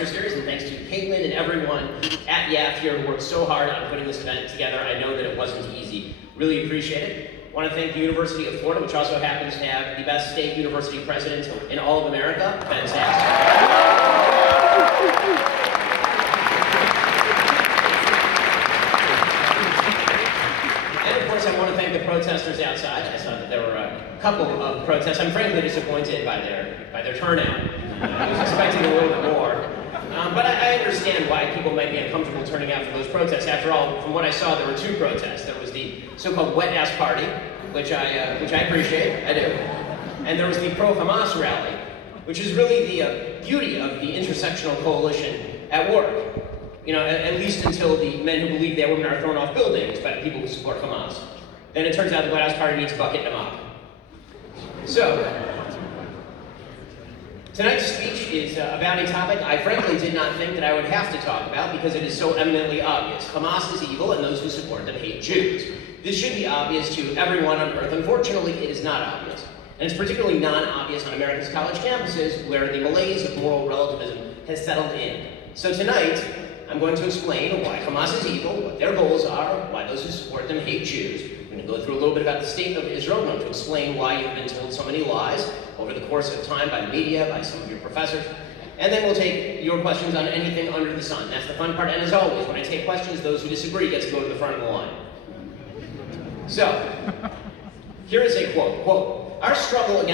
lecture series, and thanks to Caitlin and everyone at YAF here who worked so hard on putting this event together. I know that it wasn't easy. Really appreciate it. I want to thank the University of Florida, which also happens to have the best state university president in all of America. Fantastic. And of course, I want to thank the protesters outside. I saw that there were a couple of protests. I'm frankly disappointed by their turnout. I was expecting a little bit more. But I understand why people might be uncomfortable turning out for those protests. After all, from what I saw, there were two protests. There was the so-called wet-ass party, which I appreciate, I do. And there was the pro-Hamas rally, which is really the beauty of the intersectional coalition at work. You know, at least until the men who believe that women are thrown off buildings by the people who support Hamas. Then it turns out the wet-ass party needs a bucket and a mop. So, tonight's speech is about a topic I frankly did not think that I would have to talk about because it is so eminently obvious. Hamas is evil and those who support them hate Jews. This should be obvious to everyone on Earth. Unfortunately, it is not obvious. And it's particularly non-obvious on America's college campuses where the malaise of moral relativism has settled in. So tonight, I'm going to explain why Hamas is evil, what their goals are, why those who support them hate Jews. I'm going to go through a little bit about the state of Israel. I'm going to explain why you've been told so many lies over the course of time by the media, by some of your professors. And then we'll take your questions on anything under the sun. That's the fun part. And as always, when I take questions, those who disagree get to go to the front of the line. So, here is a quote. Quote, "Our struggle against